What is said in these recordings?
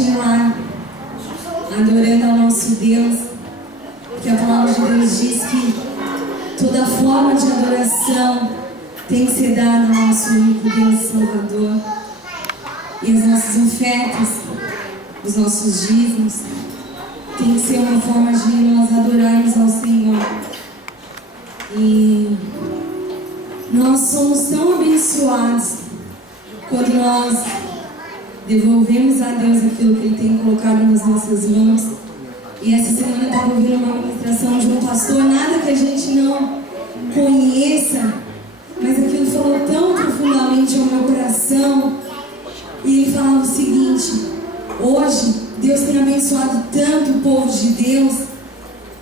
continuar adorando ao nosso Deus, porque a palavra de Deus diz que toda forma de adoração tem que ser dada ao nosso único Deus Salvador. E as nossas ofertas, os nossos dízimos, tem que ser uma forma de nós adorarmos ao Senhor. E nós somos tão abençoados quando nós devolvemos a Deus aquilo que Ele tem colocado nas nossas mãos. E essa semana eu estava ouvindo uma ministração de um pastor, nada que a gente não conheça, mas aquilo falou tão profundamente ao meu coração. E ele falava o seguinte: hoje Deus tem abençoado tanto o povo de Deus,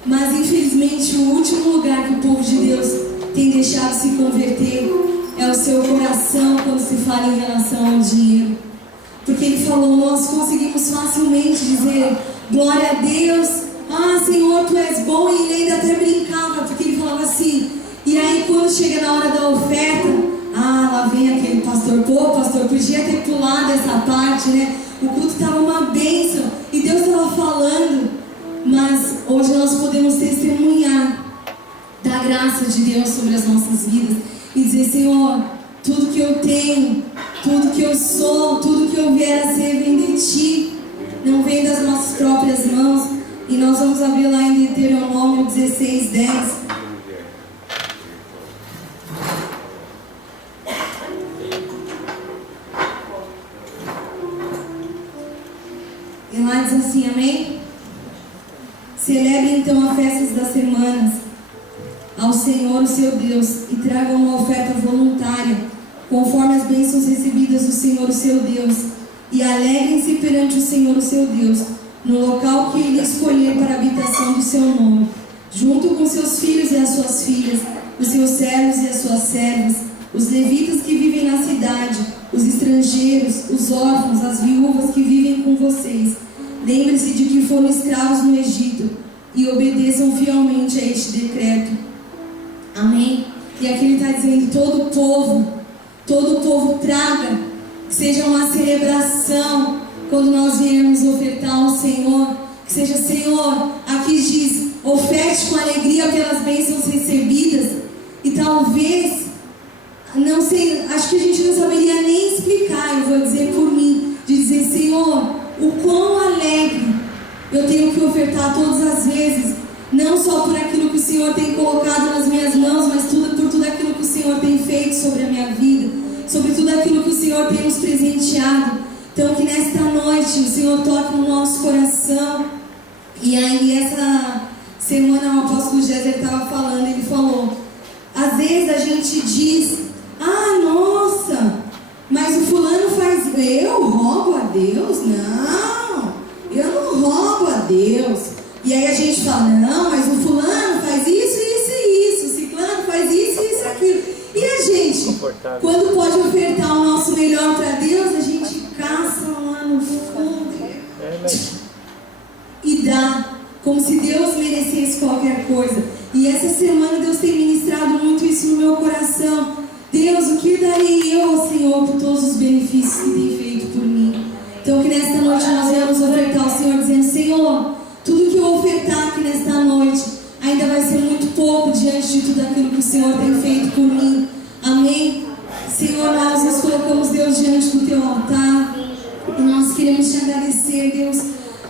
mas infelizmente o último lugar que o povo de Deus tem deixado se converter é o seu coração quando se fala em relação ao dinheiro. Porque ele falou, nós conseguimos facilmente dizer glória a Deus, ah Senhor, Tu és bom, e ele ainda até brincava, porque ele falava assim. E aí quando chega na hora da oferta, ah, lá vem aquele pastor, pô pastor, podia ter pulado essa parte, né? O culto estava uma bênção e Deus estava falando. Mas hoje nós podemos testemunhar da graça de Deus sobre as nossas vidas e dizer, Senhor, tudo que eu tenho, tudo que eu sou, tudo que eu vier a ser vem de Ti, não vem das nossas próprias mãos. E nós vamos abrir lá em Deuteronômio 16:10. E lá diz assim, amém? Celebre então as festas das semanas ao Senhor, o seu Deus, e tragam uma oferta voluntária, conforme as bênçãos recebidas do Senhor, o seu Deus, e alegrem-se perante o Senhor, o seu Deus, no local que Ele escolher para a habitação do seu nome, junto com seus filhos e as suas filhas, os seus servos e as suas servas, os levitas que vivem na cidade, os estrangeiros, os órfãos, as viúvas que vivem com vocês. Lembre-se de que foram escravos no Egito e obedeçam fielmente a este decreto. Amém? E aqui ele está dizendo, todo o povo traga, que seja uma celebração quando nós viemos ofertar ao Senhor, que seja, Senhor, aqui diz, oferte com alegria pelas bênçãos recebidas. E talvez, não sei, acho que a gente não saberia nem explicar, eu vou dizer por mim, de dizer, Senhor, o quão alegre eu tenho que ofertar todas as vezes, não só por aquilo que o Senhor tem colocado nas minhas mãos, mas por tudo aquilo que o Senhor tem feito sobre a minha vida, sobre tudo aquilo que o Senhor tem nos presenteado. Então que nesta noite o Senhor toque no nosso coração. E aí essa semana o apóstolo Géser estava falando, ele falou, às vezes a gente diz, ah, nossa, mas o fulano faz, eu roubo a Deus? Não, eu não roubo a Deus. E aí a gente fala, não, mas o fulano faz isso, isso e isso, o ciclano faz isso, isso e aquilo. E a gente, quando pode ofertar o nosso melhor para Deus, a gente caça lá no fundo e dá, como se Deus merecesse qualquer coisa. E essa semana Deus tem ministrado muito isso no meu coração. Deus, o que darei eu ao Senhor por todos os benefícios que tem feito por mim? Então que nesta noite nós venhamos ofertar ao Senhor dizendo, Senhor, tudo que eu ofertar aqui nesta noite ainda vai ser muito pouco diante de tudo aquilo que o Senhor tem feito por mim. Amém? Senhor, nós nos colocamos, Deus, diante do Teu altar. E nós queremos Te agradecer, Deus,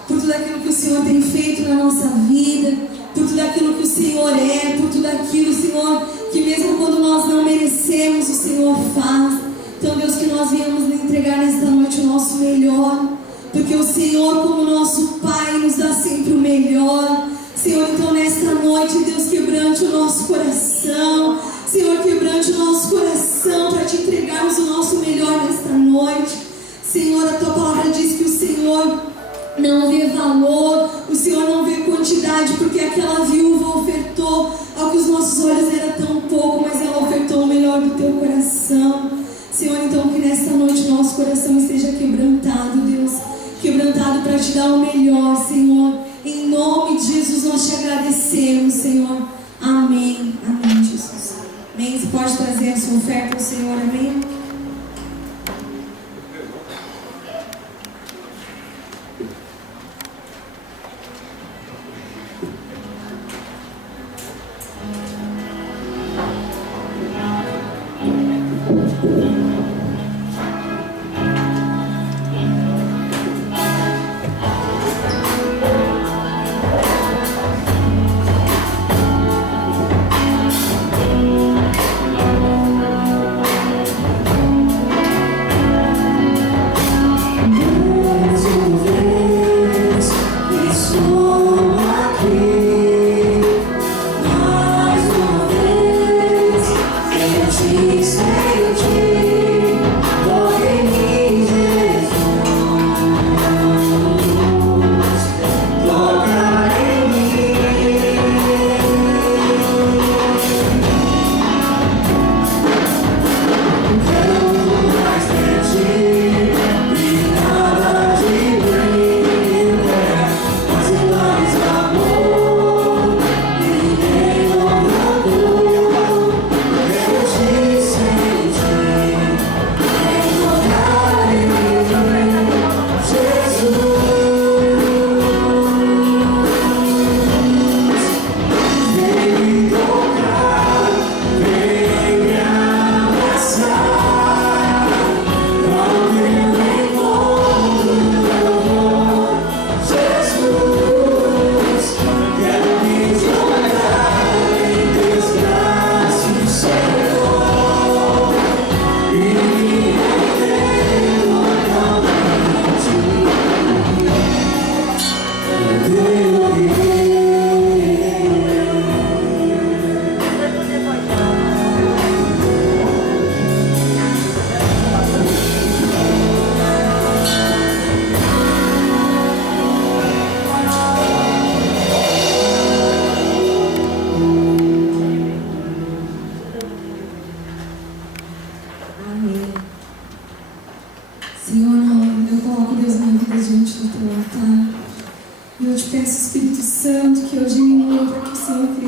por tudo aquilo que o Senhor tem feito na nossa vida, por tudo aquilo que o Senhor é, por tudo aquilo, Senhor, que mesmo quando nós não merecemos, o Senhor faz. Então, Deus, que nós venhamos entregar nesta noite o nosso melhor, porque o Senhor, como nosso Pai, nos dá sempre o melhor. Senhor, então nesta noite, Deus, quebrante o nosso coração. Senhor, quebrante o nosso coração para Te entregarmos o nosso melhor nesta noite. Senhor, a Tua palavra diz que o Senhor não vê valor, o Senhor não vê quantidade, porque aquela viúva ofertou ao que os nossos olhos era tão pouco, mas ela ofertou o melhor do Teu coração. Senhor, então que nesta noite o nosso coração esteja quebrantado, Deus, quebrantado para Te dar o melhor, Senhor. Em nome de Jesus nós Te agradecemos, Senhor. Amém. Amém, Jesus. Amém. Você pode trazer a sua oferta ao Senhor, amém?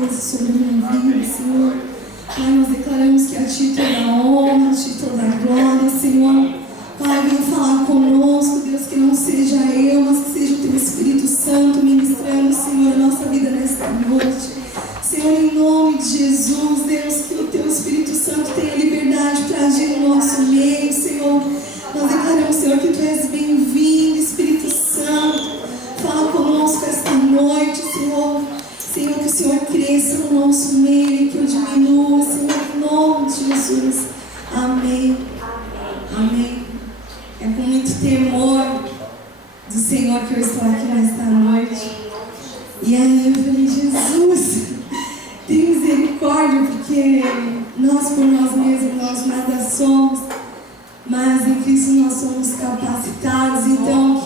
vezes sobre a minha vida, Senhor. Pai, nós declaramos que a Ti toda a honra, a Ti toda a glória, Senhor. Pai, venha falar conosco, Deus, que não seja eu, mas que seja o Teu Espírito Santo ministrando, Senhor, a nossa vida nesta noite. Senhor, em nome de Jesus, Deus, que o Teu Espírito Santo tenha liberdade para agir no nosso meio, Senhor. Nós declaramos, Senhor, que Tu és bem-vindo, Espírito Santo. Fala conosco esta noite, Senhor. Senhor, que o Senhor cresça no nosso meio e que eu diminua, Senhor, em nome de Jesus. Amém. Amém. É com muito temor do Senhor que eu estou aqui nesta noite. E aí eu falei, Jesus, tem misericórdia, porque nós por nós mesmos nós nada somos, mas em Cristo nós somos capacitados. Então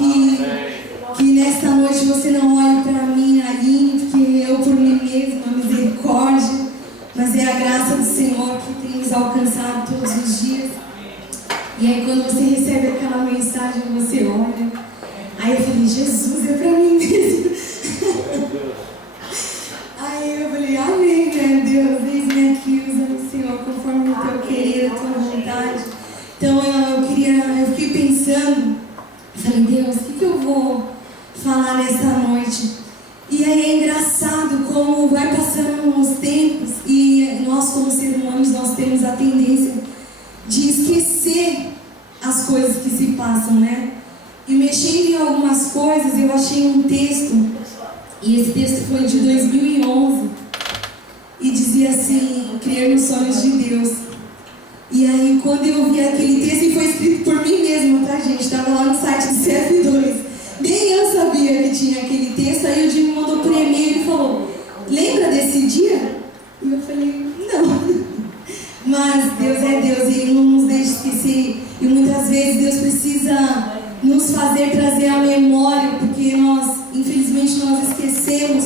que nesta noite você não olhe para mim, Aline, porque eu por mim mesma, misericórdia, mas é a graça do Senhor que tem nos alcançado todos os dias. E aí quando você recebe aquela mensagem, você olha. Aí eu falei, Jesus, é para mim mesmo. Aí eu falei, amém, né, Deus, eis-me aqui, usa-me, Senhor, conforme o Teu querer, a Tua vontade. Então eu fiquei pensando, falei, Deus, o que eu vou falar nesta noite? E aí é engraçado como vai passando os tempos e nós como seres humanos nós temos a tendência de esquecer as coisas que se passam, né? E mexendo em algumas coisas, eu achei um texto, e esse texto foi de 2011, e dizia assim, crer nos sonhos de Deus. E aí quando eu vi aquele texto, e foi escrito por mim mesma, tá, gente? Estava lá no site do CF2. Nem eu sabia que tinha aquele texto. Aí o Jimmy me mandou por e-mail e falou, lembra desse dia? E eu falei, não. Mas Deus é Deus e Ele não nos deixa esquecer. E muitas vezes Deus precisa nos fazer trazer a memória, porque nós, infelizmente, nós esquecemos.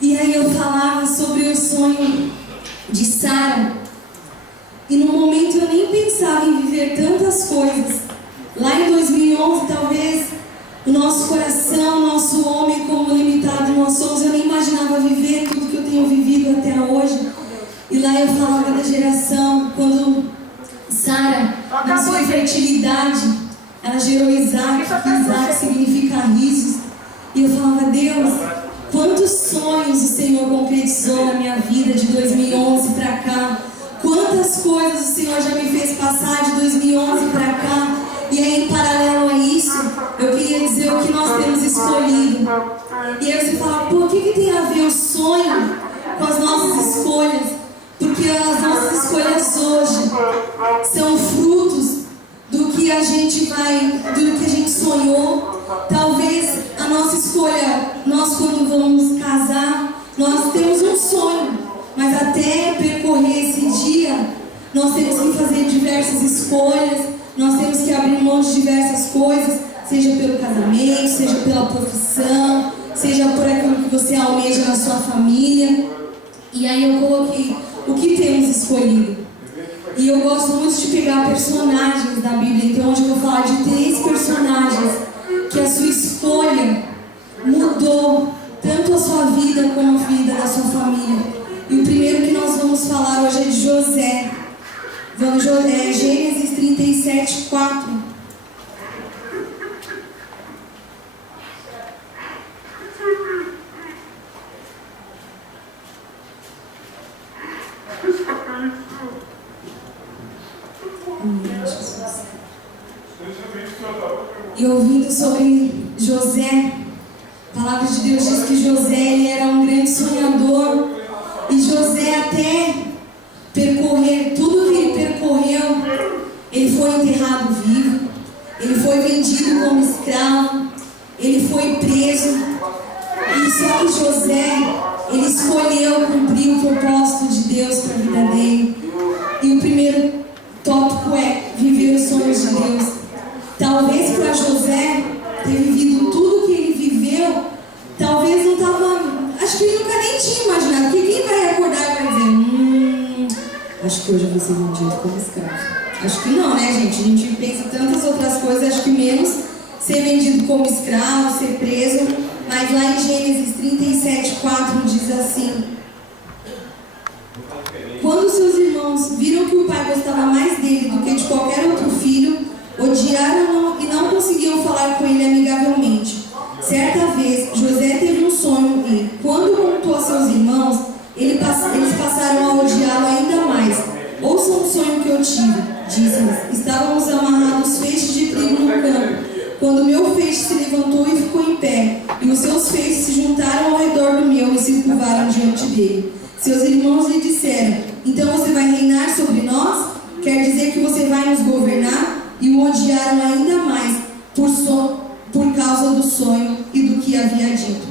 E aí eu falava sobre o sonho de Sara. E no momento eu nem pensava em viver tantas coisas. Lá em 2011, talvez, o nosso coração, o nosso homem, como limitado nós somos, eu nem imaginava viver tudo que eu tenho vivido até hoje. E lá eu falava da geração, quando Sara, na sua fertilidade, ela gerou Isaac, que Isaac significa risos. E eu falava, Deus, quantos sonhos o Senhor concretizou na minha vida de 2011 para cá. Quantas coisas o Senhor já me fez passar de 2011 para cá. E aí, em paralelo a isso, eu queria dizer o que nós temos escolhido. E aí você fala, pô, o que tem a ver o sonho com as nossas escolhas? Porque as nossas escolhas hoje são frutos do que a gente sonhou. Talvez a nossa escolha, nós quando vamos casar, nós temos um sonho, mas até percorrer esse dia, nós temos que fazer diversas escolhas, nós temos que abrir mão de diversas coisas, seja pelo casamento, seja pela profissão, seja por aquilo que você almeja na sua família. E aí eu coloquei o que temos escolhido. E eu gosto muito de pegar personagens da Bíblia. Então hoje eu vou falar de 3 personagens que a sua escolha mudou tanto a sua vida como a vida da sua família. E o primeiro que nós vamos falar hoje é de José. Gênesis 37, 4. E ouvindo sobre José, a palavra de Deus diz que José ele era um grande sonhador. E José, até percorrer tudo que ele percorreu, ele foi enterrado vivo, ele foi vendido como escravo, ele foi preso. E só que José, ele escolheu cumprir o propósito de Deus para a vida dele. E o primeiro tópico é viver os sonhos de Deus. Talvez para José ter vivido tudo que ele viveu, talvez não estava. Acho que ele nunca nem tinha imaginado. Porque quem vai acordar e vai dizer, acho que hoje eu vou ser vendido como escravo. Acho que não, né, gente? A gente pensa em tantas outras coisas, acho que menos ser vendido como escravo, ser preso. Mas lá em Gênesis 37, 4 diz assim: qualquer outro filho, odiaram-no e não conseguiam falar com ele amigavelmente. Certa vez, José teve um sonho e, quando contou a seus irmãos, eles passaram a odiá-lo ainda mais. Ouçam um sonho que eu tive, disse-lhes. Estávamos amarrados feixes de trigo no campo, quando meu feixe se levantou e ficou em pé, e os seus feixes se juntaram ao redor do meu e se curvaram diante dele. Seus irmãos lhe disseram: então você vai reinar sobre nós? Quer dizer que você vai nos governar? E o odiaram ainda mais por causa do sonho e do que havia dito.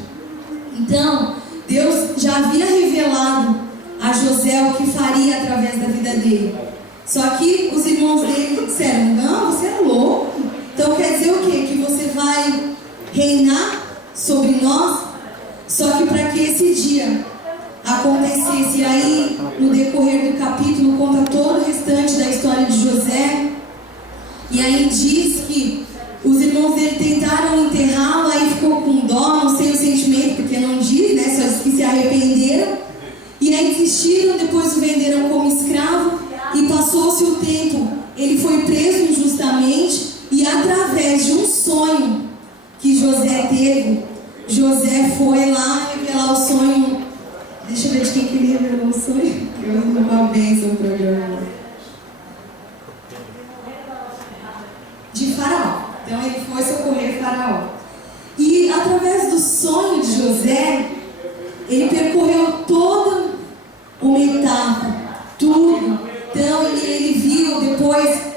Então, Deus já havia revelado a José o que faria através da vida dele. Só que os irmãos dele disseram: não, você é louco. Então quer dizer o quê? Que você vai reinar sobre nós? Só que para que esse dia acontecesse, e aí no decorrer do capítulo conta todo o restante da história de José. E aí diz que os irmãos dele tentaram enterrá-lo, aí ficou com dó, não sei o sentimento, porque não diz, né? Só diz que se arrependeram. E aí desistiram, depois o venderam como escravo. E passou-se o tempo, ele foi preso injustamente. E através de um sonho que José teve, José foi lá revelar o sonho. Deixa eu ver de quem que ele revelou o sonho. Eu vou dar uma bênção para o programa. De Faraó. Então ele foi socorrer Faraó. E através do sonho de José, ele percorreu toda uma etapa, tudo. Então ele viu depois,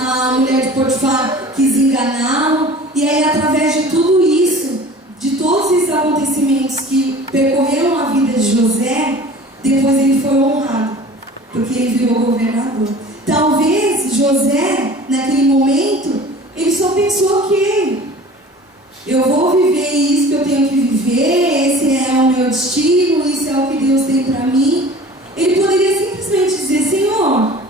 a mulher de Potifar quis enganá-lo. E aí através de tudo isso, de todos esses acontecimentos que percorreram a vida de José, depois ele foi honrado, porque ele virou governador. Talvez José, naquele momento, ele só pensou que eu vou viver isso que eu tenho que viver, esse é o meu destino, isso é o que Deus tem para mim. Ele poderia simplesmente dizer: Senhor,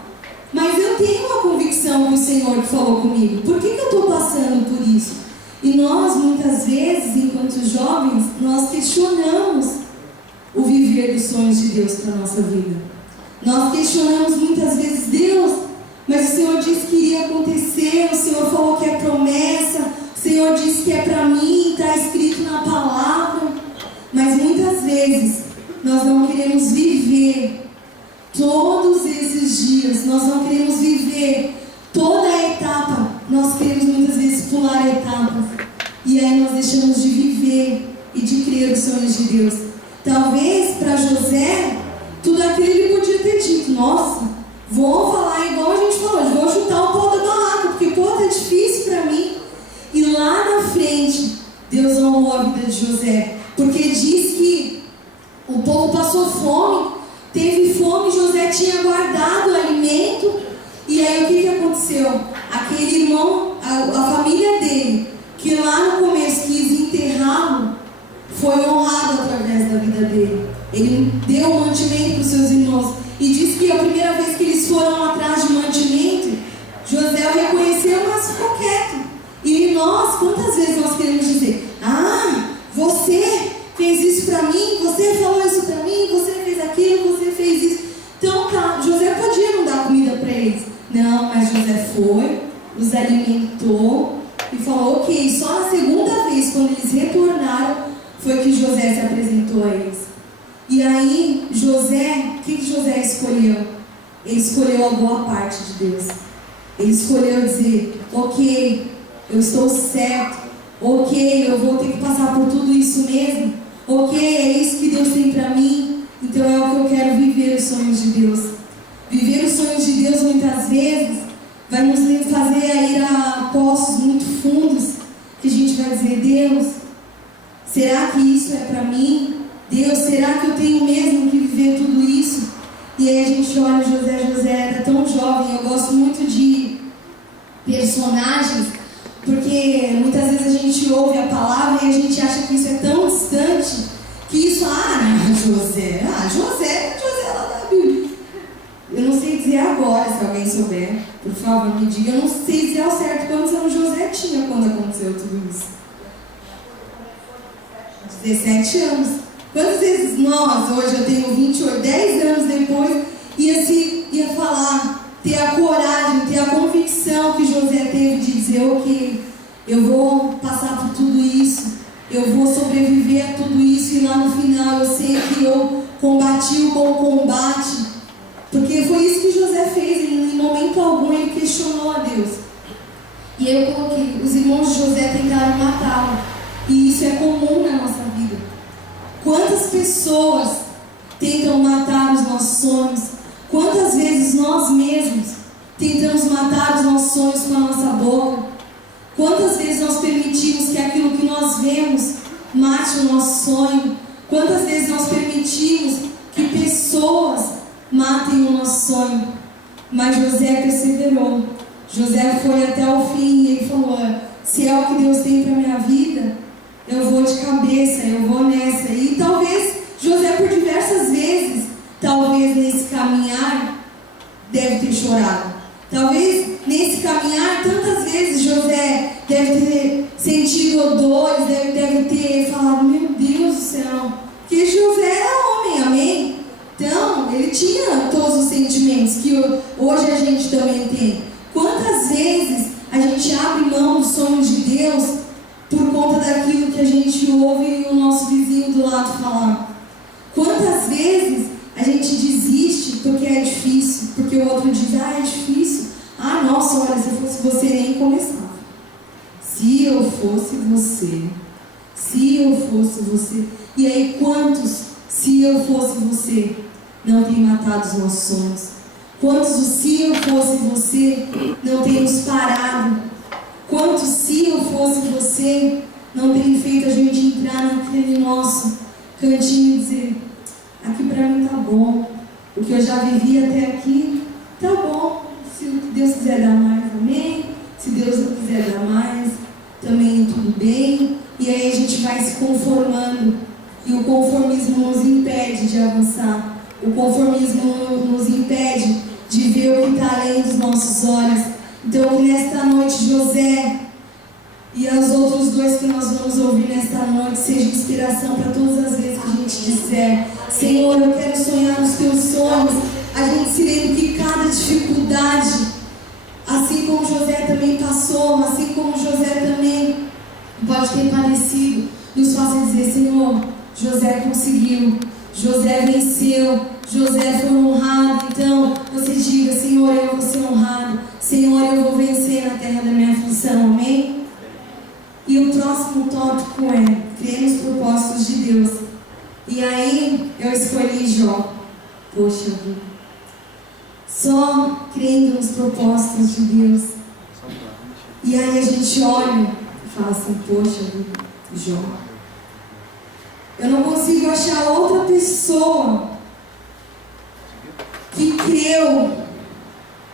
mas eu tenho uma convicção do Senhor que falou comigo, por que eu estou passando por isso? E nós, muitas vezes, enquanto jovens, nós questionamos o viver dos sonhos de Deus para a nossa vida. Nós questionamos muitas vezes: Deus, mas o Senhor disse que iria acontecer, o Senhor falou que é promessa, o Senhor disse que é para mim, está escrito na palavra. Mas muitas vezes nós não queremos viver todos esses dias, nós não queremos viver toda a etapa, nós queremos muitas vezes pular etapas, e aí nós deixamos de viver e de crer os sonhos de Deus. Talvez para José, tudo aquilo ele podia ter dito: nossa, vou falar igual a gente falou, vou chutar o pau da barraca, porque pô, tá difícil para mim. E lá na frente, Deus honrou a vida de José, porque diz que o povo passou fome, teve fome, José tinha guardado o alimento. E aí o que aconteceu? Aquele irmão, a família dele, que lá no começo quis enterrá-lo, foi honrado através da vida dele. Ele deu mantimento para os seus irmãos. E diz que a primeira vez que eles foram atrás de mantimento, José o reconheceu, mas ficou quieto. E nós, quantas vezes nós queremos dizer: ah, você fez isso para mim, você falou isso para mim, você fez aquilo, você fez isso. Então tá, José podia não dar comida para eles. Não, mas José foi, os alimentou e falou: ok. Só na segunda vez, quando eles retornaram, foi que José se apresentou a eles. E aí, José, o que José escolheu? Ele escolheu a boa parte de Deus. Ele escolheu dizer: ok, eu estou certo, ok, eu vou ter que passar por tudo isso mesmo, ok, é isso que Deus tem para mim, então é o que eu quero viver, os sonhos de Deus. Viver os sonhos de Deus muitas vezes vai nos fazer a ir a poços muito fundos, que a gente vai dizer: Deus, será que isso é para mim? Deus, será que eu tenho mesmo que viver tudo isso? E aí a gente olha José era tão jovem. Eu gosto muito de personagens, porque muitas vezes a gente ouve a palavra e a gente acha que isso é tão distante, que isso, José lá da Bíblia. Eu não sei dizer agora, se alguém souber, por favor me diga. Eu não sei dizer ao certo quantos anos José tinha quando aconteceu tudo isso. 17 anos. Quantas vezes nós, hoje eu tenho 28, 10 anos depois, ia falar: ter a coragem, ter a convicção que José teve de dizer: ok, eu vou passar por tudo isso, eu vou sobreviver a tudo isso, e lá no final eu sei que eu combati o bom combate. Porque foi isso que José fez, em momento algum ele questionou a Deus. E aí eu coloquei: os irmãos de José tentaram matá-lo, e isso é comum na nossa vida. Quantas pessoas tentam matar os nossos sonhos? Quantas vezes nós mesmos tentamos matar os nossos sonhos com a nossa boca? Quantas vezes nós permitimos que aquilo que nós vemos mate o nosso sonho? Quantas vezes nós permitimos que pessoas matem o nosso sonho? Mas José perseverou. José foi até o fim e ele falou: se é o que Deus tem para a minha vida, eu vou de cabeça, eu vou nessa. E talvez José, por diversas vezes, talvez nesse caminhar, deve ter chorado. Talvez nesse caminhar, tantas vezes José deve ter sentido dores, deve ter falado: meu Deus do céu. Porque José era homem, amém? Então, ele tinha todos os sentimentos que hoje a gente também tem. Quantas vezes a gente abre mão dos sonhos de Deus por conta daquilo que a gente ouve o nosso vizinho do lado falar? Quantas vezes a gente desiste porque é difícil, porque o outro diz: é difícil. Nossa, olha, se eu fosse você, nem começava. Se eu fosse você. Se eu fosse você. E aí, quantos, se eu fosse você, não tem matado os nossos sonhos? Quantos, se eu fosse você, não tem nos parado? Quantos, se eu fosse você, não tem feito a gente entrar naquele nosso cantinho e dizer: aqui pra mim tá bom, o que eu já vivi até aqui tá bom, se Deus quiser dar mais, amém? Se Deus não quiser dar mais, também tudo bem. E aí a gente vai se conformando, e o conformismo nos impede de avançar, o conformismo nos impede de ver o que está além dos nossos olhos. Então, que nesta noite José e os outros dois que nós vamos ouvir nesta noite seja inspiração para todas as vezes que a gente disser: Senhor, eu quero sonhar os teus sonhos. A gente se lembra que cada dificuldade, assim como José também passou, assim como José também pode ter padecido, nos faça dizer: Senhor, José conseguiu, José venceu, José foi honrado. Então você diga: Senhor, eu vou ser honrado, Senhor, eu vou vencer na terra da minha aflição, amém? E o próximo tópico é: crer nos propósitos de Deus. E aí eu escolhi Jó. Poxa vida, só crendo nos propósitos de Deus. E aí a gente olha e fala assim: poxa vida, Jó, eu não consigo achar outra pessoa que creu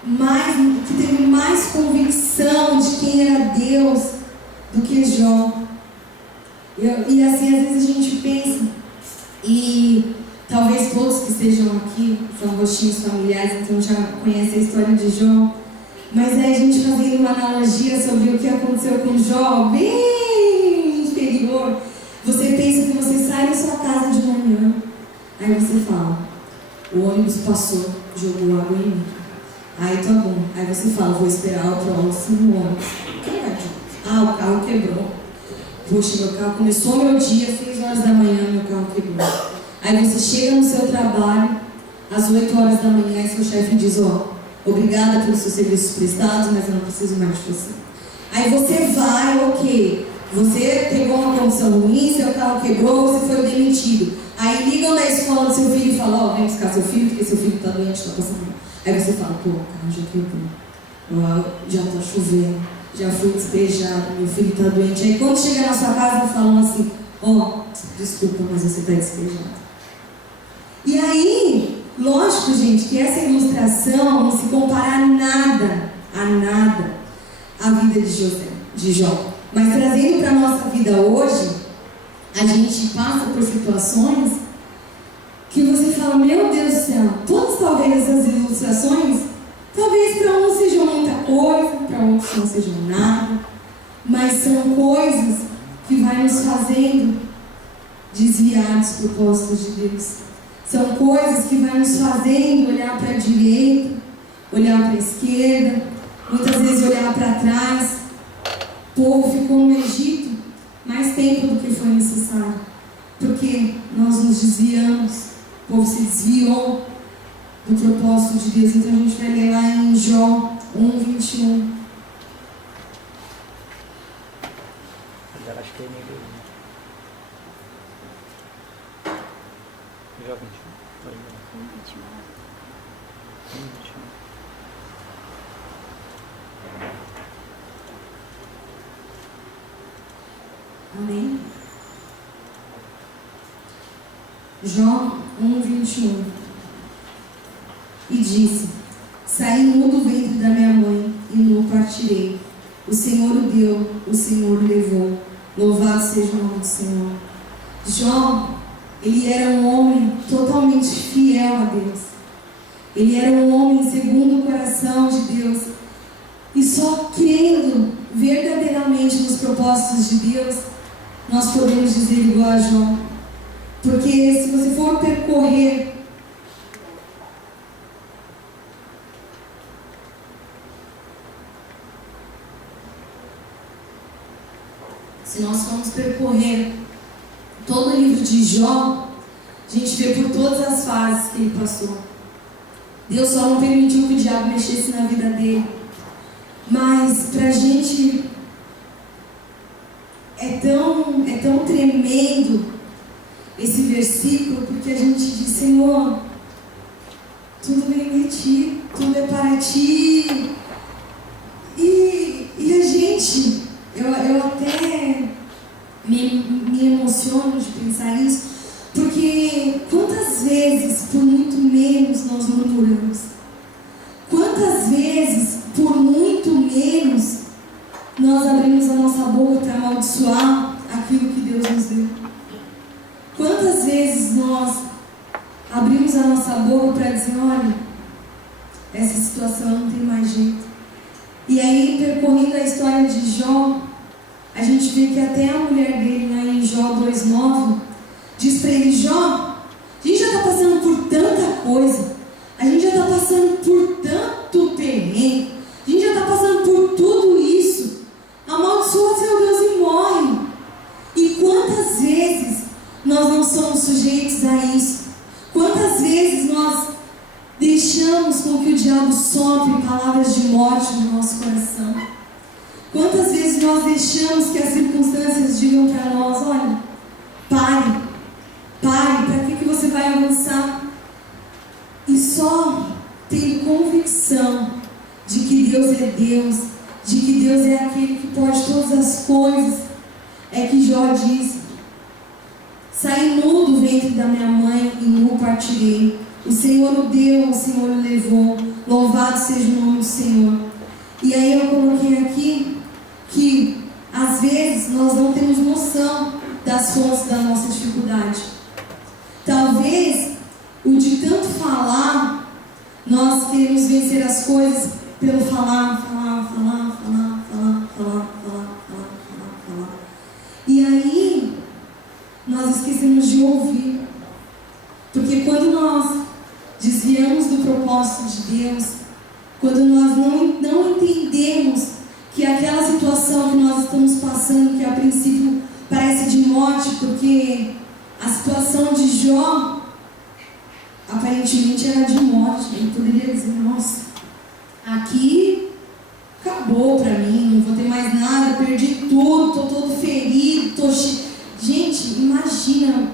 mais, que teve mais convicção de quem era Deus do que Jó. E assim, às vezes a gente pensa, e talvez todos que estejam aqui são rostinhos familiares, então já conhecem a história de Jó, mas aí a gente fazendo uma analogia sobre o que aconteceu com Jó, bem inferior. Você pensa que você sai da sua casa de manhã, aí você fala: o ônibus passou, jogou água em mim. Aí tá bom, aí você fala: vou esperar o próximo ônibus. O carro quebrou. Poxa, meu carro começou meu dia, 6 horas da manhã, meu carro quebrou. Aí você chega no seu trabalho, às 8 horas da manhã, e seu chefe diz: obrigada pelos seus serviços prestados, mas eu não preciso mais de você. Aí você vai, ok, você pegou uma condição ruim, seu carro quebrou, você foi demitido. Aí ligam da escola do seu filho e falam: vem buscar seu filho, porque seu filho está doente, está passando mal. Aí você fala: o carro já quebrou, já está chovendo, já fui despejado, meu filho está doente. Aí quando chega na sua casa, falam assim: desculpa, mas você está despejado. E aí, lógico, gente, que essa ilustração não se compara a nada à vida de Jó. Mas trazendo para a nossa vida hoje, a gente passa por situações que você fala: meu Deus do céu, todas talvez essas ilustrações, talvez para uns sejam muita coisa, para outros não sejam nada, mas são coisas que vai nos fazendo desviar dos propósitos de Deus. São coisas que vai nos fazendo olhar para a direita olhar para a esquerda, muitas vezes olhar para trás. O povo ficou no Egito mais tempo do que foi necessário, porque nós nos desviamos, o povo se desviou do propósito de Deus. Então a gente vai ler lá em Jó 1:21. Acho que é nível 1. Jó 21. 1:21. Amém? Jó 1:21. E disse: saí nu do ventre da minha mãe, e nu partirei. O Senhor o deu, o Senhor o levou. Louvado seja o nome do Senhor. Jó, ele era um homem totalmente fiel a Deus. Ele era um homem segundo o coração de Deus. E só crendo verdadeiramente nos propósitos de Deus, nós podemos dizer igual a Jó. Porque se você for percorrer se nós formos percorrer todo o livro de Jó, a gente vê por todas as fases que ele passou. Deus só não permitiu que o diabo mexesse na vida dele. Mas pra gente é tão tremendo esse versículo, porque a gente diz: Senhor, tudo vem de Ti, tudo é para Ti. E a gente, eu até me emociono de pensar isso, porque quantas vezes, por muito menos, nós murmuramos? Quantas vezes, por muito menos, nós abrimos a nossa boca para amaldiçoar aquilo que Deus nos deu? Quantas vezes nós abrimos a nossa boca para dizer: olha, essa situação não tem mais jeito? E aí, percorrendo a história de Jó, a gente vê que até a mulher dele, lá em Jó 2:9, diz para ele: Jó, a gente já está passando por tanta coisa, a gente já está passando por tanto perrengue, a gente já está passando por tudo isso, amaldiçoa seu Deus e morre. E quantas vezes nós não somos sujeitos a isso? Quantas vezes nós deixamos com que o diabo sopre palavras de morte no nosso coração? Quantas vezes nós deixamos que as circunstâncias digam para nós: olha, pare, para que você vai avançar? E só tendo convicção de que Deus é Deus, de que Deus é aquele que pode todas as coisas, é que Jó diz: saí nu do ventre da minha mãe e nu partirei. O Senhor o deu, o Senhor o levou. Louvado seja o nome do Senhor. E aí eu coloquei aqui que às vezes nós não temos noção das fontes da nossa dificuldade. Talvez o de tanto falar, nós queremos vencer as coisas pelo falar. E aí nós esquecemos de ouvir. Porque quando nós desviamos do propósito de Deus, quando nós não entendemos que aquela situação que nós estamos passando, que a princípio parece de morte, porque a situação de Jó aparentemente era de morte, ele poderia dizer: nossa, aqui acabou pra mim, não vou ter mais nada, perdi tudo, tô todo ferido, Gente, imagina,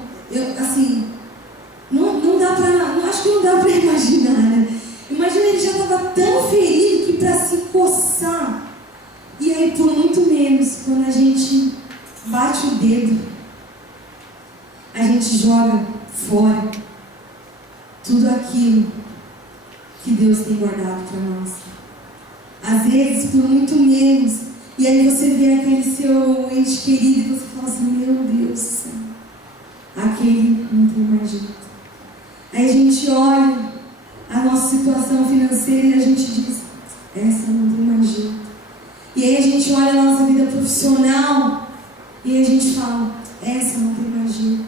não dá pra, acho que não dá pra imaginar, né? Imagina, ele já estava tão ferido que para se coçar. E aí, por muito menos, quando a gente bate o dedo, a gente joga fora tudo aquilo que Deus tem guardado para nós. Às vezes, por muito menos. E aí você vê aquele seu ente querido e você fala assim: meu Deus do céu, aquele não tem mais jeito. Aí a gente olha a nossa situação financeira e a gente diz: essa não tem mais jeito. E aí a gente olha a nossa vida profissional e a gente fala: essa não tem mais jeito.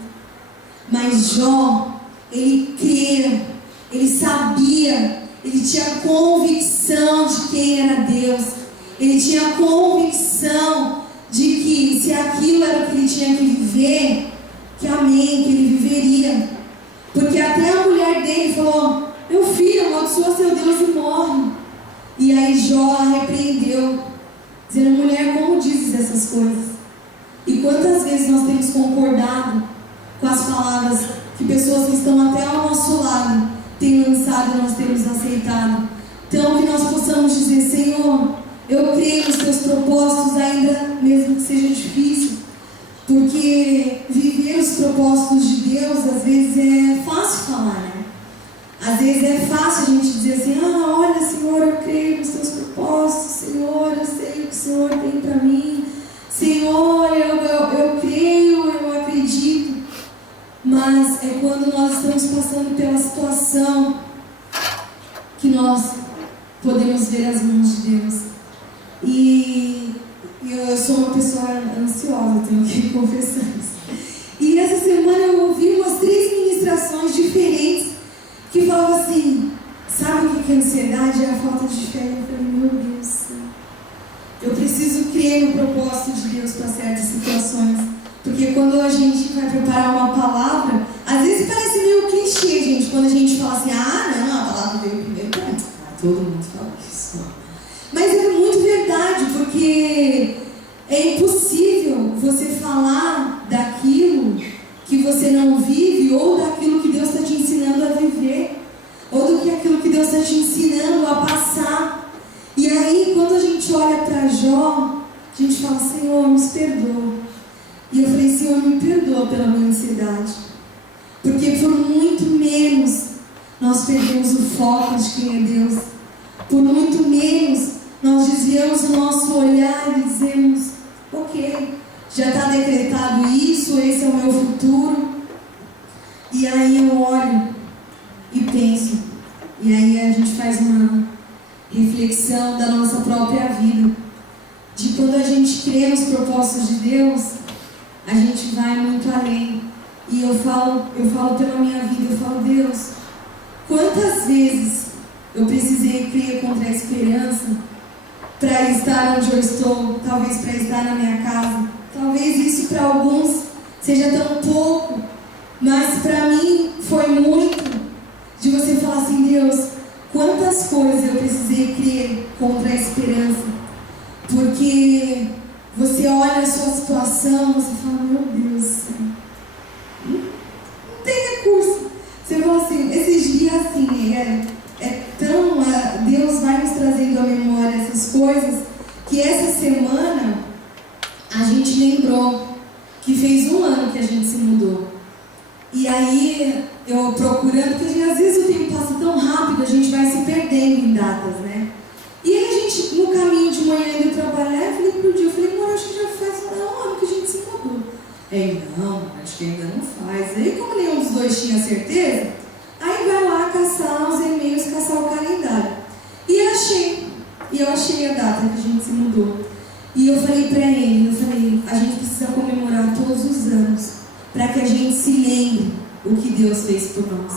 Mas Jó, ele cria, ele sabia ele tinha convicção de quem era Deus. Ele tinha convicção de que se aquilo era o que ele tinha que viver, que amém, que ele viveria. Porque até a mulher dele falou: meu filho, amaldiçoa seu Deus e morre. E aí Jó a repreendeu, dizendo: mulher, como dizes essas coisas? E quantas vezes nós temos concordado com as palavras que pessoas que estão até ao nosso lado têm lançado e nós temos aceitado? Então que nós possamos dizer: Senhor, eu creio nos teus propósitos, ainda mesmo que seja difícil. Porque viver os propósitos de Deus, às vezes é fácil falar, né? Às vezes é fácil a gente dizer assim: ah, olha, Senhor, eu creio nos teus propósitos, Senhor, eu sei o que o Senhor tem para mim, Senhor, eu creio, eu acredito. Mas é quando nós estamos passando pela situação que nós podemos ver as mãos de Deus. E eu sou uma pessoa ansiosa, tenho que confessar isso. E essa semana eu ouvi umas 3 ministrações diferentes que falavam assim: sabe o que é ansiedade? É a falta de fé. Eu falei: meu Deus, eu preciso crer no propósito de Deus para certas situações. Porque quando a gente vai preparar uma palavra, às vezes parece meio clichê, gente, quando a gente fala assim: ah, não, a palavra veio primeiro para mim. Todo mundo fala isso. Mas é muito verdade, porque é impossível você falar daquilo que você não vive, ou daquilo que Deus está te ensinando a viver, ou aquilo que Deus está te ensinando a passar. E aí, quando a gente olha para Jó, a gente fala: Senhor, nos perdoa. E eu falei: Senhor, me perdoa pela minha ansiedade, porque por muito menos nós perdemos o foco de quem é Deus. Por muito menos nós desviamos o nosso olhar e dizemos: ok, já está decretado isso, esse é o meu futuro. E aí eu olho e penso, e aí a gente faz uma reflexão da nossa própria vida, de quando a gente crê nos propósitos de Deus, a gente vai muito além. E eu falo pela minha vida, eu falo: Deus, quantas vezes eu precisei crer contra a esperança para estar onde eu estou, talvez para estar na minha casa. Talvez isso para alguns seja tão pouco, mas para mim foi muito, de você falar assim: Deus, quantas coisas eu precisei crer contra a esperança. Porque você olha a sua situação, você fala: meu Deus, não tem recurso. Você fala assim, esses dias assim, Deus vai nos trazendo à memória essas coisas, que essa semana a gente lembrou que fez 1 ano que a gente se mudou. E aí eu procurando, porque às vezes o tempo passa tão rápido, a gente vai se perdendo em datas, né? E aí a gente, no caminho de manhã indo trabalhar, eu falei pro dia, amor, acho que já faz 1 ano que a gente se mudou. Não, acho que ainda não faz. Aí como nenhum dos dois tinha certeza, aí vai lá caçar os e-mails, caçar o calendário. E eu achei a data que a gente se mudou. E eu falei pra ele, a gente precisa comemorar todos os anos, para que a gente se lembre o que Deus fez por nós.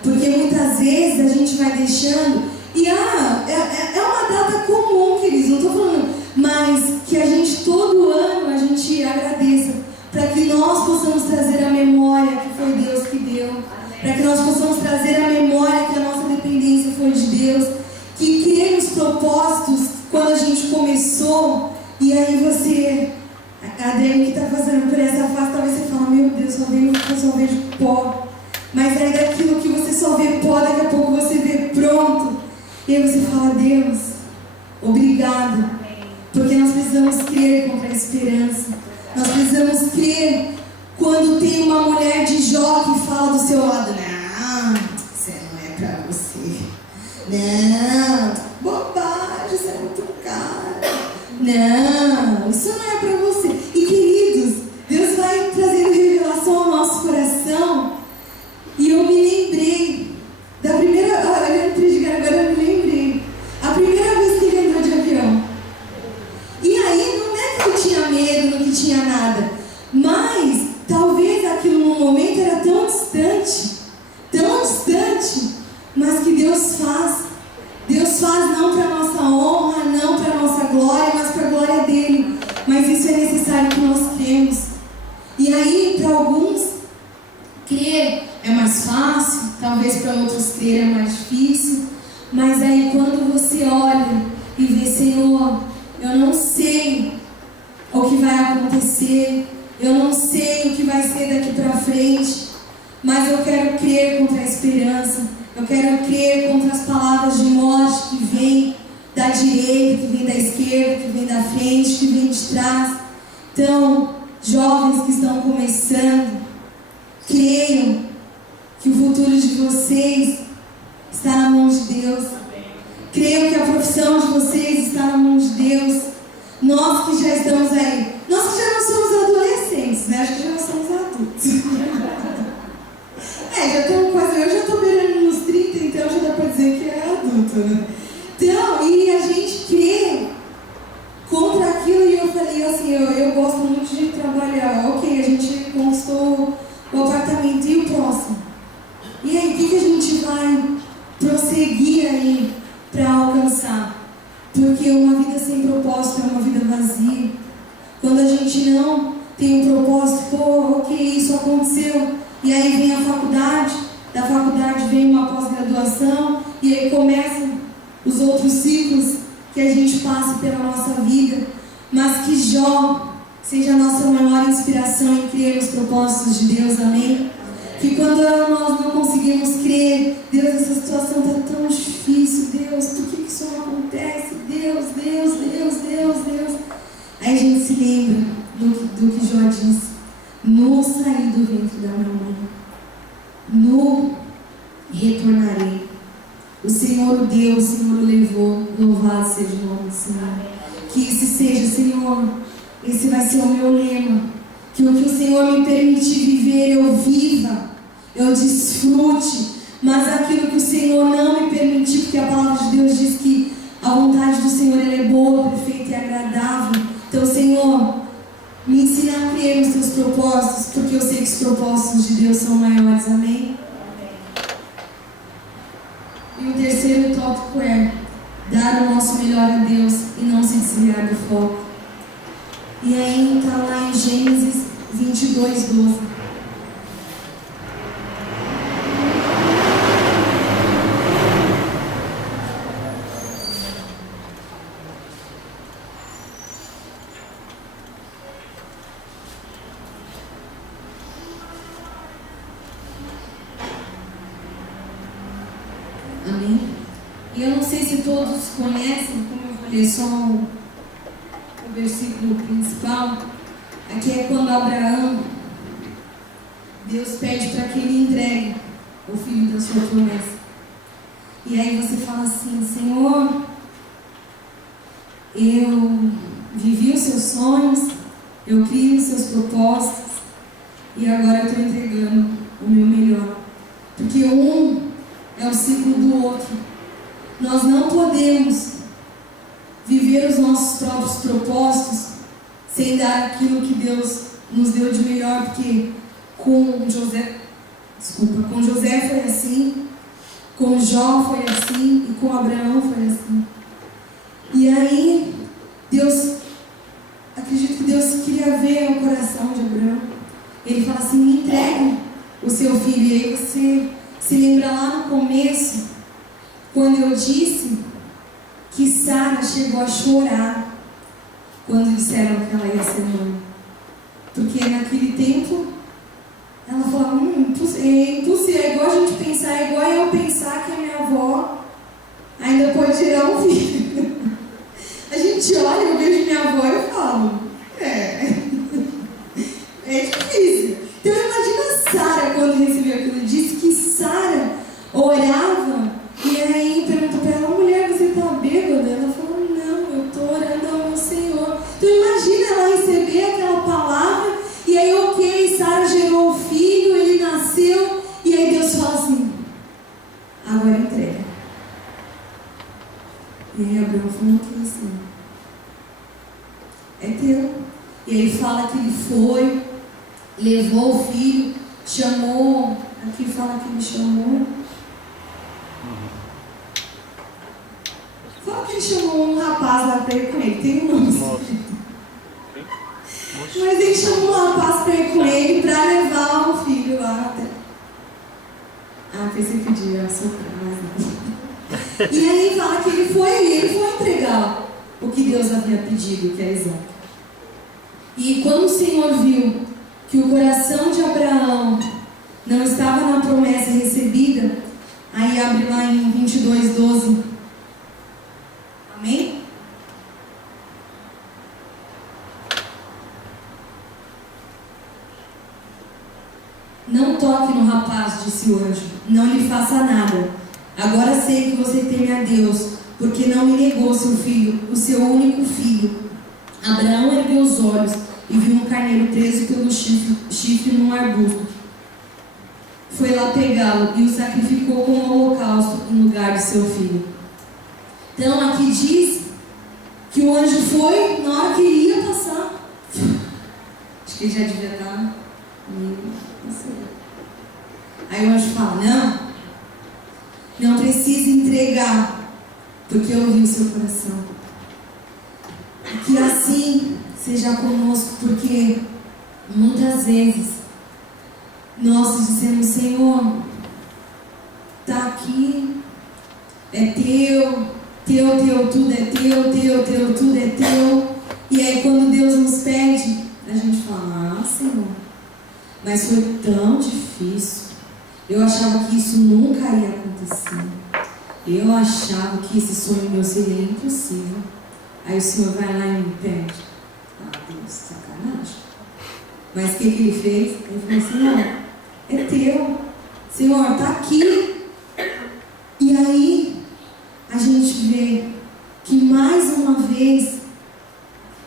Porque muitas vezes a gente vai deixando, e é uma data comum, queridos, não estou falando, mas que a gente todo ano a gente agradeça, para que nós possamos trazer a memória que foi Deus que deu, para que nós possamos trazer a memória que a nossa dependência foi de Deus, que crer nos propósitos quando a gente começou. E aí você, a Adriane que está passando por essa fase, talvez você fale: meu Deus, só vejo pó. Mas aí daquilo que você só vê pó, daqui a pouco você vê pronto. E aí você fala: Deus, obrigado. Porque nós precisamos crer contra a esperança. Nós precisamos crer quando tem uma mulher de Jó que fala do seu lado: não, isso não é pra você. Não, bobagem, isso é muito caro. Não, isso não é para você. E queridos, Deus vai trazendo revelação ao nosso coração. E eu me lembrei da primeira, olhando para o agora eu me lembrei. A primeira vez que ele andou de avião. E aí não é que eu tinha medo, não que tinha nada. Mas talvez aquilo no momento era tão distante é mais fácil, talvez para outros crer é mais difícil, mas aí quando você olha e vê, Senhor, eu não sei o que vai acontecer, eu não sei o que vai ser daqui para frente, mas eu quero crer contra a esperança, eu quero crer contra as palavras de morte que vêm da direita, que vêm da esquerda, que vêm da frente, que vêm de trás. Então, jovens que estão começando, creiam que o futuro de vocês está na mão de Deus. Creiam que a profissão de vocês está na mão de Deus. Nós que já estamos aí, nós que já não somos adolescentes, né? Acho que já somos adultos. Já estamos quase, eu já estou beirando nos 30, então já dá para dizer que é adulto, né? Então, e a gente crê contra aquilo, e eu falei assim, eu gosto muito de trabalhar. Ok, a gente conquistou o apartamento, e o próximo? E aí, o que a gente vai prosseguir aí para alcançar? Porque uma vida sem propósito é uma vida vazia. Quando a gente não tem um propósito, ok, isso aconteceu, e aí vem a faculdade, da faculdade vem uma pós-graduação, e aí começam os outros ciclos que a gente passa pela nossa vida, mas que Jó seja a nossa maior inspiração em crer nos propósitos de Deus, amém? Que quando nós não conseguimos crer, Deus, essa situação está tão difícil, Deus, por que isso não acontece? Deus. Aí a gente se lembra do que Jó disse: no sair do ventre da minha mãe, no retornarei. O Senhor o deu, o Senhor o levou, louvado seja o nome do Senhor. Que esse seja, Senhor, esse vai ser o meu lema. Que o que o Senhor me permitir viver, eu viva, eu desfrute. Mas aquilo que o Senhor não me permitir, porque a palavra de Deus diz que a vontade do Senhor ela é boa, perfeita e agradável. Então, Senhor, me ensina a crer nos teus propósitos, porque eu sei que os propósitos de Deus são maiores, amém? E o terceiro tópico é dar o nosso melhor a Deus e não se desviar do foco. E aí está lá em Gênesis 22:12. Amém? E eu não sei se todos conhecem, como eu falei, só o versículo principal. Aqui é quando Abraão, Deus pede para que ele entregue o filho da sua promessa. E aí você fala assim: Senhor, eu vivi os seus sonhos, eu criei os seus propósitos, e agora eu estou entregando o meu melhor. Porque um é o ciclo do outro. Nós não podemos viver os nossos próprios propósitos sem dar aquilo que Deus nos deu de melhor, porque com José foi assim, com Jó foi assim, e com Abraão foi assim. E aí, acredito que Deus queria ver o coração de Abraão. Ele fala assim: me entregue o seu filho. E aí você se lembra lá no começo, quando eu disse que Sara chegou a chorar quando disseram que ela ia ser mãe. Porque naquele tempo ela falava: é impossível, é igual a gente pensar, é igual eu pensar que a minha avó ainda pode tirar um filho. A gente olha, eu vejo minha avó e eu falo: é difícil. Então imagina Sara quando recebeu aquilo. Disse que Sara orava e aí perguntou para ela: mulher, você está bêbada? Ela falou: não, eu estou orando ao meu Senhor. Então imagina ela receber aquela palavra e aí, ok, Sara gerou o filho, ele nasceu, e aí Deus fala assim: agora entrega. E aí Abraão falou assim: é teu. E aí fala que ele foi, levou o filho, chamou, aqui fala que ele chamou. Fala que ele chamou um rapaz lá para ir com ele, tem um nome. Mas ele chamou um rapaz para ir com ele, para levar o filho lá até. Ah, pensei que podia soprar, mas não. E aí fala que ele foi entregar o que Deus havia pedido, que era Isaac. E quando o Senhor viu que o coração de Abraão não estava na promessa recebida, aí abre lá em 22:12. Amém? Não toque no rapaz, disse o anjo, não lhe faça nada. Agora sei que você teme a Deus, porque não me negou seu filho, o seu único filho. Abraão ergueu os olhos e viu um carneiro preso pelo chifre num arbusto. Foi lá pegá-lo e o sacrificou como holocausto em lugar de seu filho. Então aqui diz que o anjo foi na hora que ele ia passar. Acho que ele já devia estar meio... não sei. Aí o anjo fala, não precisa entregar, porque eu ouvi o seu coração. Que assim seja conosco, porque muitas vezes nós dizemos, Senhor, está aqui, é teu, tudo é teu, tudo é teu. E aí quando Deus nos pede, a gente fala, Senhor, mas foi tão difícil. Eu achava que isso nunca ia acontecer. Eu achava que esse sonho meu seria impossível. Aí o Senhor vai lá e me pede. Deus, sacanagem. Mas o que ele fez? Ele falou, Senhor, é teu. Senhor, está aqui. E aí a gente vê que mais uma vez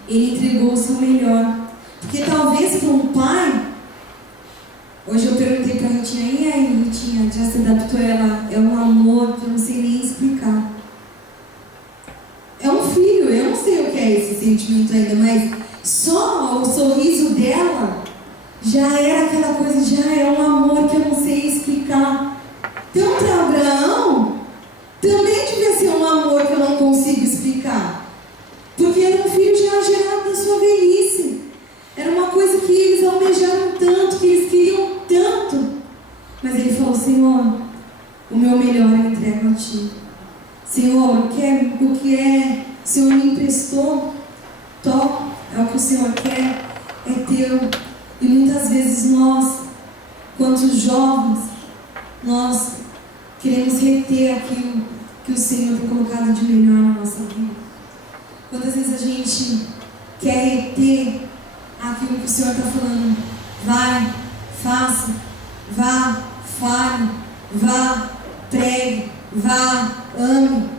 ele entregou o seu melhor. Porque talvez para um pai, hoje eu perguntei para a Ritinha, e aí, Ritinha, já se adaptou? Ela é um amor que eu não sei nem explicar. É um filho, eu não sei o que é esse sentimento ainda, mas só o sorriso dela já era aquela coisa, já é um amor que eu não sei explicar. Então, para Abraão, também devia ser um amor que eu não consigo explicar. Porque era um filho já gerado da sua velhice. Era uma coisa que eles almejaram tanto, que eles queriam tanto. Mas ele falou, Senhor, o meu melhor eu entrego a Ti. Senhor, o que o Senhor me emprestou, é o que o Senhor quer, é teu. E muitas vezes nós, quanto jovens, nós queremos reter aquilo que o Senhor tem colocado de melhor na nossa vida. Quantas vezes a gente quer reter aquilo que o Senhor está falando? Vai, faça, vá, fale, vá, pregue, vá, ame.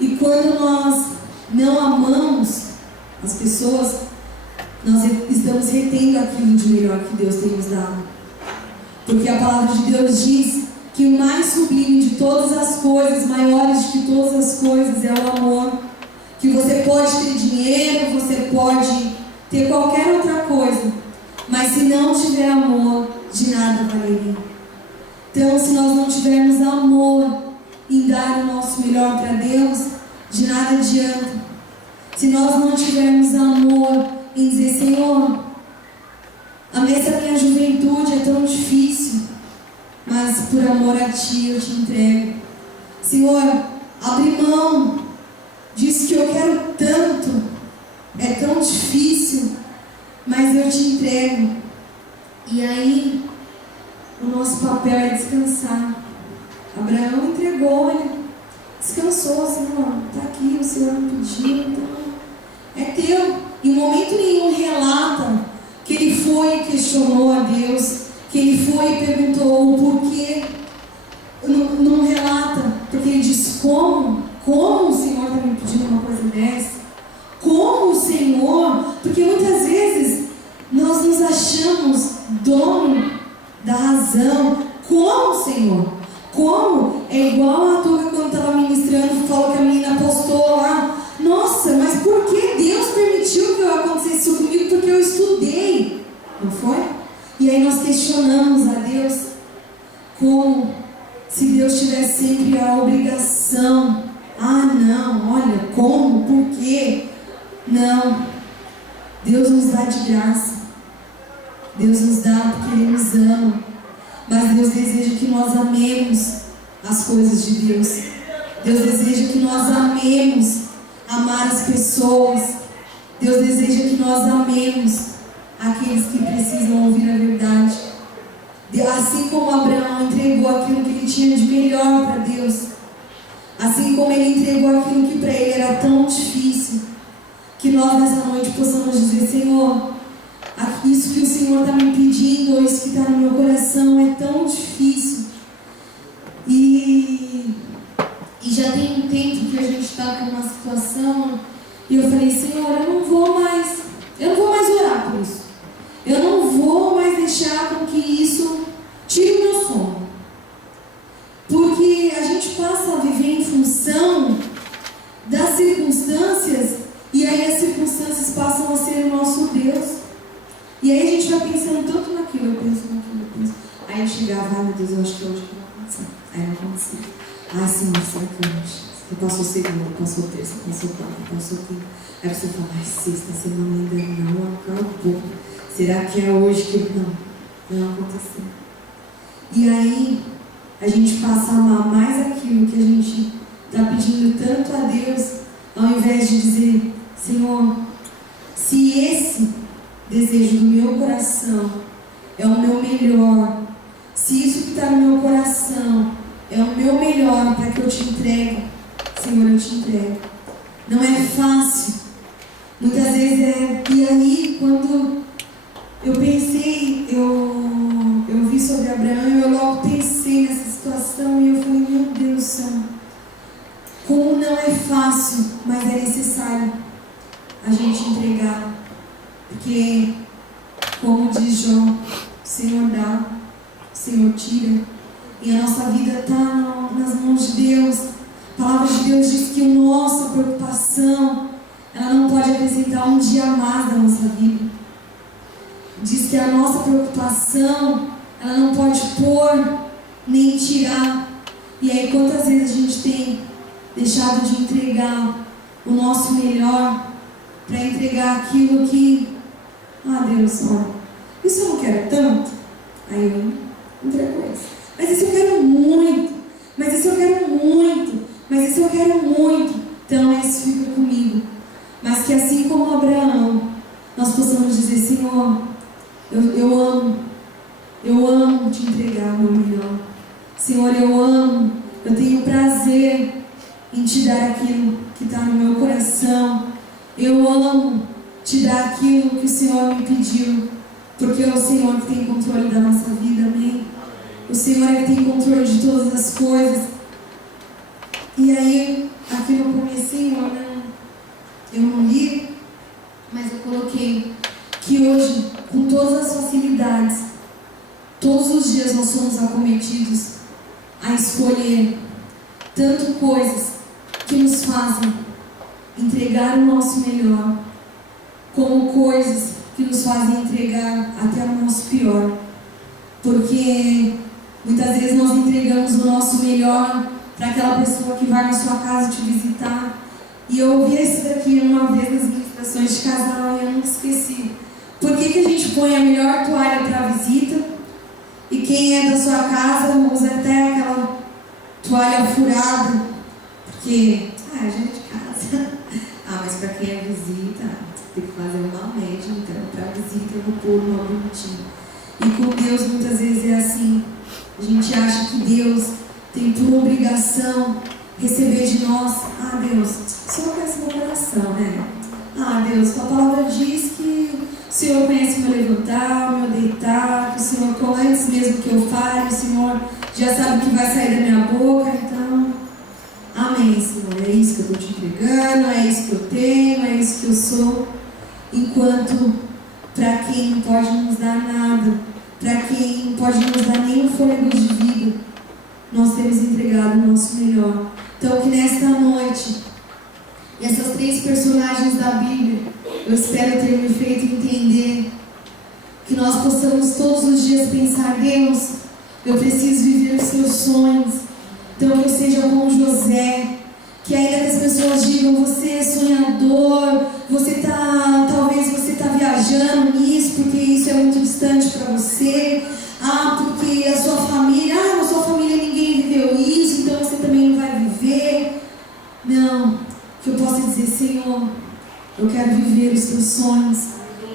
E quando nós não amamos as pessoas, nós estamos retendo aquilo de melhor que Deus tem nos dado. Porque a palavra de Deus diz que o mais sublime de todas as coisas, maiores de todas as coisas, é o amor. Que você pode ter dinheiro, você pode ter qualquer outra coisa, mas se não tiver amor, de nada valeria. Então, se nós não tivermos amor em dar o nosso melhor para Deus, de nada adianta. Se nós não tivermos amor em dizer, Senhor, essa minha juventude é tão difícil, mas por amor a Ti eu te entrego. Senhor, abre mão disso que eu quero tanto, é tão difícil, mas eu te entrego. E aí, o nosso papel é descansar. Abraão entregou, ele descansou, Senhor, está aqui, o Senhor me pediu, então é teu. Em momento nenhum relata que ele foi e questionou a Deus, que ele foi e perguntou o porquê. Não relata, porque ele diz, como o Senhor está me pedindo uma coisa dessa? Como o Senhor? Porque muitas vezes nós nos achamos dono da razão. Como, Senhor? Como? É igual a Tuca quando estava ministrando, falou que a menina postou lá. Nossa, mas por que Deus permitiu que acontecesse isso comigo? Porque eu estudei. Não foi? E aí nós questionamos a Deus como se Deus tivesse sempre a obrigação. Não, olha, como? Por quê? Não. Deus nos dá de graça. Deus nos dá porque Ele nos ama. mas Deus deseja que nós amemos as coisas de Deus. Deus deseja que nós amemos amar as pessoas. Deus deseja que nós amemos aqueles que precisam ouvir a verdade. Assim como Abraão entregou aquilo que ele tinha de melhor para Deus, assim como ele entregou aquilo que para ele era tão difícil, que nós nessa noite possamos dizer: Senhor, isso que o Senhor está me pedindo, ou isso que está no meu coração é tão difícil. E já tem um tempo que a gente está com uma situação, e eu falei: Senhor, eu não vou mais orar por isso. Eu não vou mais deixar com que isso tire o meu sono. Porque a gente passa a viver em função das circunstâncias, e aí as circunstâncias passam a ser o nosso Deus. E aí a gente vai pensando tanto naquilo, eu penso naquilo, eu penso. Aí eu chegava: ai meu Deus, eu acho que hoje não vai acontecer. Aí não acontecia. Ai Senhor, será que hoje? Passou segunda, passou terça, passou quarta, passou quinta. Aí você fala: ai, sexta semana ainda não acabou. Será que é hoje que... Não aconteceu. E aí a gente passa a amar mais aquilo que a gente está pedindo tanto a Deus, ao invés de dizer: Senhor, se esse desejo do meu coração é o meu melhor, se isso que está no meu coração é o meu melhor para que eu te entregue, Senhor, eu te entrego. Não é fácil, muitas vezes é. E aí, quando eu pensei, eu vi sobre Abraão, e eu logo pensei nessa situação, e eu falei: meu Deus do céu, como não é fácil, mas é necessário a gente entregar. Porque, como diz Jó, o Senhor dá, o Senhor tira, e a nossa vida está nas mãos de Deus. A palavra de Deus diz que a nossa preocupação, ela não pode acrescentar um dia a mais da nossa vida. Diz que a nossa preocupação, ela não pode pôr nem tirar. E aí, quantas vezes a gente tem deixado de entregar o nosso melhor para entregar aquilo que... Ah, Deus, olha, isso eu não quero tanto. Aí eu entrego isso. Mas isso eu quero muito. Mas isso eu quero muito. Mas isso eu quero muito. Então isso fica comigo. Mas que assim como Abraão, nós possamos dizer: Senhor, eu amo te entregar o meu melhor. Senhor, eu amo, eu tenho prazer em te dar aquilo que está no meu coração. Eu amo te dar aquilo que o Senhor me pediu, porque é o Senhor que tem controle da nossa vida, amém? O Senhor é que tem controle de todas as coisas. E aí, aqui no comecinho, eu não li, mas eu coloquei que hoje, com todas as facilidades, todos os dias nós somos acometidos a escolher tanto coisas que nos fazem entregar o nosso melhor, como coisas que nos fazem entregar até o nosso pior. Porque muitas vezes nós entregamos o nosso melhor para aquela pessoa que vai na sua casa te visitar. E eu ouvi isso daqui uma vez nas ministrações de casal e eu nunca esqueci. Por que a gente põe a melhor toalha para a visita e quem é da sua casa usa até aquela toalha furada? Porque, já é de casa. Mas para quem é visita, tem que fazer uma média, então para a visita eu vou pôr uma bonitinha. E com Deus muitas vezes é assim. A gente acha que Deus tem por obrigação receber de nós: Deus, o Senhor conhece meu coração, né? Deus, a palavra diz que o Senhor conhece meu levantar, meu deitar, que o Senhor, antes mesmo que eu fale, o Senhor já sabe o que vai sair da minha boca, então, amém, Senhor, é isso que eu estou te entregando, é isso que eu tenho, é isso que eu sou. Enquanto para quem não pode nos dar nada, para quem não pode nos dar nem um fôlego de vida, nós temos entregado o nosso melhor. Então que nesta noite, essas 3 personagens da Bíblia, eu espero ter me feito entender que nós possamos todos os dias pensar: Deus, eu preciso viver os seus sonhos. Então que eu seja como José, que ainda que as pessoas digam: você é sonhador, talvez você está viajando nisso, porque isso é muito distante para você. porque a sua família, na sua família ninguém viveu isso, então você também não vai viver. Não, que eu possa dizer, Senhor, eu quero viver os teus sonhos,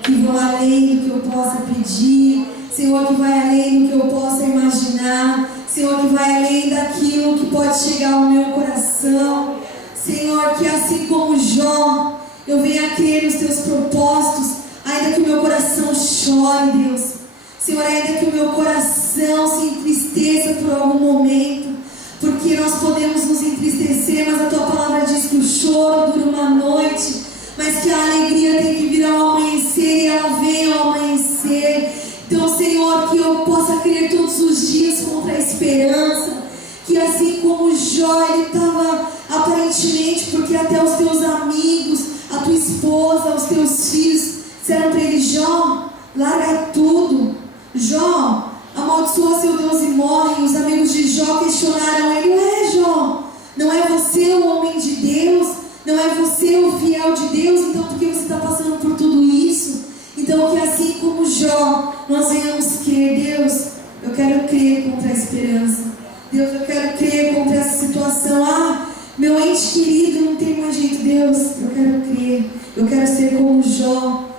que vão além do que eu possa pedir, Senhor, que vai além do que eu possa imaginar, Senhor, que vai além daquilo que pode chegar ao meu coração. Senhor, que assim como Jó, eu venha crer nos teus propósitos, ainda que o meu coração chore, Deus. Senhor, ainda que o meu coração se entristeça por algum momento, porque nós podemos nos entristecer, mas a tua palavra diz que o choro dura uma noite, mas que a alegria tem que vir ao amanhecer, e ela vem ao amanhecer. Então, Senhor, que eu possa crer todos os dias contra a esperança, que assim como Jó, ele estava aparentemente, porque até os teus amigos, a tua esposa, os teus filhos disseram para ele: Jó, larga tudo. Jó, amaldiçoa seu Deus e morre. Os amigos de Jó questionaram ele: ué, Jó, não é você o homem de Deus? Não é você o fiel de Deus? Então por que você está passando por tudo isso? Então que assim como Jó, nós venhamos crer. Deus, eu quero crer contra a esperança. Deus, eu quero crer contra essa situação. Meu ente querido não tem mais jeito. Deus, eu quero crer. Eu quero ser como Jó.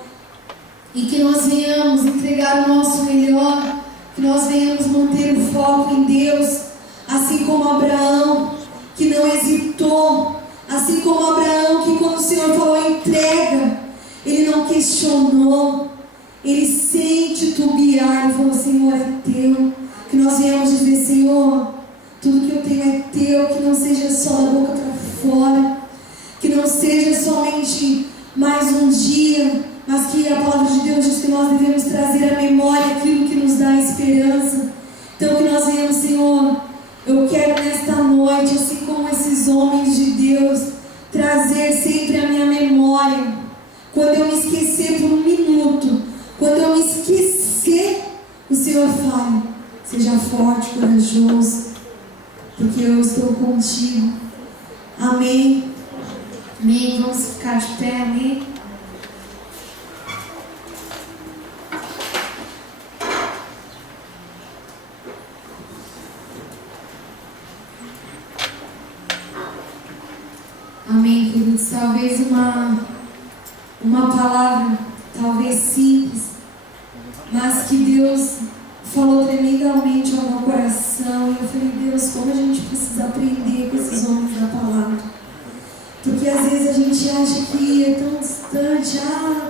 E que nós venhamos entregar o nosso melhor, que nós venhamos manter o foco em Deus, assim como Abraão, que não hesitou, assim como Abraão, que quando o Senhor falou entrega, ele não questionou, ele sem titubear, ele falou: Senhor, é teu. Que nós venhamos dizer: Senhor, tudo que eu tenho é teu, que não seja só da boca para fora, que não seja somente mais um dia, mas que a palavra de Deus diz que nós devemos trazer à memória aquilo que nos dá esperança. Então que nós venhamos: Senhor, eu quero nesta noite, assim como esses homens de Deus, trazer sempre a minha memória. Quando eu me esquecer por um minuto, quando eu me esquecer, o Senhor fale: seja forte, corajoso, porque eu estou contigo. Amém. Amém. Vamos ficar de pé. Amém. Amém, queridos. Talvez uma palavra, talvez simples, mas que Deus falou tremendamente ao meu coração. E eu falei: Deus, como a gente precisa aprender com esses homens da palavra. Porque às vezes a gente acha que é tão distante,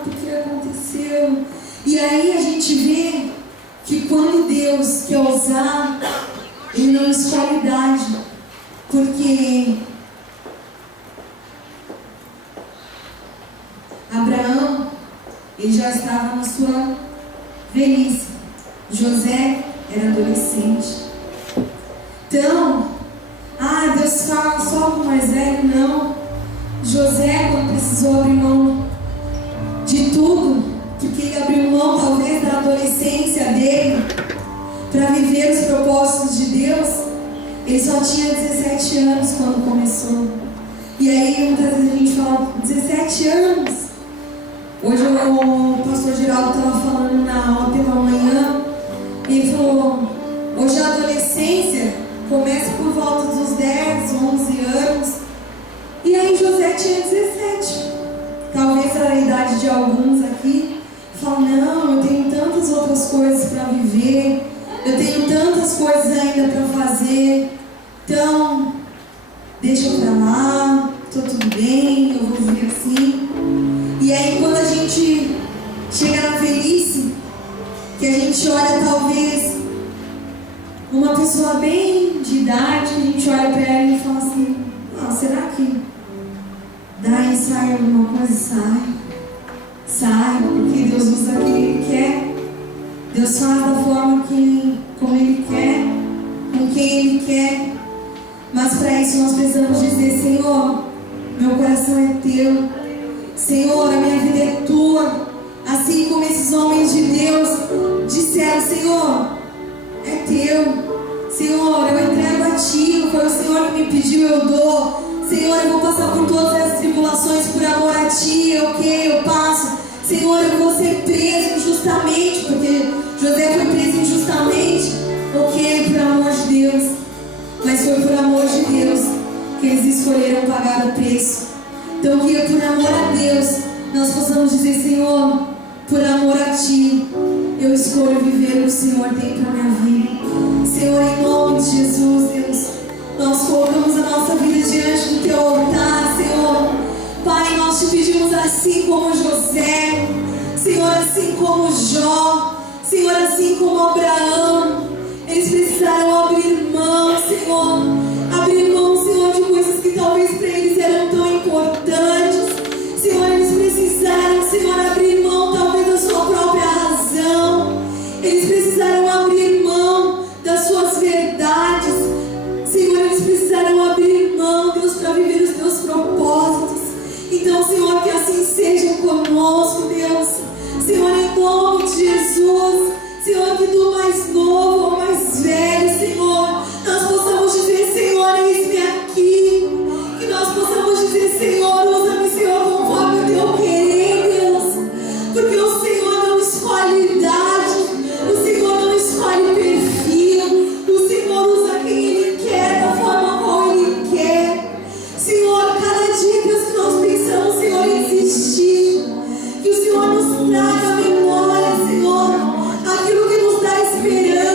porque aconteceu. E aí a gente vê que quando Deus quer usar, Ele não escolhe idade. Porque Abraão, ele já estava na sua velhice. José era adolescente. Então, Deus fala só com o mais velho? Não. José, quando precisou abrir mão de tudo, porque ele abriu mão talvez da adolescência dele para viver os propósitos de Deus, ele só tinha 17 anos quando começou. E aí muitas vezes a gente fala: 17 anos. Hoje o pastor Geraldo estava falando na aula pela manhã, e ele falou: hoje a adolescência começa por volta dos 10, 11 anos. E aí José tinha 17. Talvez a idade de alguns aqui falam: não, eu tenho tantas outras coisas para viver, eu tenho tantas coisas ainda para fazer, então deixa para lá, estou tudo bem, eu vou viver assim. E aí quando a gente chega na velhice, que a gente olha talvez uma pessoa bem de idade, a gente olha para ela e fala assim: será que daí sai alguma coisa? Sai, porque Deus usa quem Ele quer. Deus faz da forma como Ele quer, com quem Ele quer. Mas para isso nós precisamos dizer: Senhor, meu coração é teu. Senhor, a minha vida é tua. Assim como esses homens de Deus disseram: Senhor, é teu. Senhor, eu entrego a ti. Foi o Senhor que me pediu, eu dou. Senhor, eu vou passar por todas as tribulações por amor a ti. Eu passo. Senhor, eu vou ser preso injustamente, porque José foi preso injustamente, ok, por amor de Deus, mas foi por amor de Deus que eles escolheram pagar o preço. Então que por amor a Deus nós possamos dizer: Senhor, por amor a Ti, eu escolho viver o que o Senhor tem para a minha vida. Senhor, em nome de Jesus, Deus, nós colocamos a nossa vida diante do Teu altar, Senhor. Pai, nós Te pedimos, assim como José, Senhor, assim como Jó, Senhor, assim como Abraão, eles precisaram abrir mão, Senhor, Senhor, de coisas que talvez para eles eram tão importantes. Senhor, eles precisaram, Senhor, abrir mão talvez da sua própria razão. Eles precisaram abrir mão das suas verdades. Senhor, eles precisaram abrir mão, Deus, para viver os Teus propósitos. Então, Senhor, que assim seja conosco, Deus. Senhor, em nome de Jesus, Senhor, que do mais novo ao mais velho, Senhor, nós possamos dizer: Senhor, eis-me aqui. Que nós possamos dizer: Senhor, usa-me, Senhor, conforme o Teu querer, Deus. Porque o Senhor não escolhe idade, o Senhor não escolhe perfil, o Senhor usa quem Ele quer, da forma como Ele quer. Senhor, cada dia, Deus, que nós pensamos, Senhor, em existir, que o Senhor nos traga a memória, Senhor, aquilo que nos dá esperança.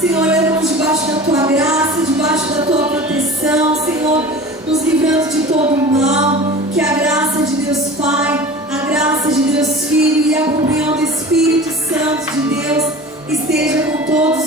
Senhor, leva-nos debaixo da Tua graça, debaixo da Tua proteção, Senhor, nos livrando de todo o mal. Que a graça de Deus Pai, a graça de Deus Filho e a comunhão do Espírito Santo de Deus esteja com todos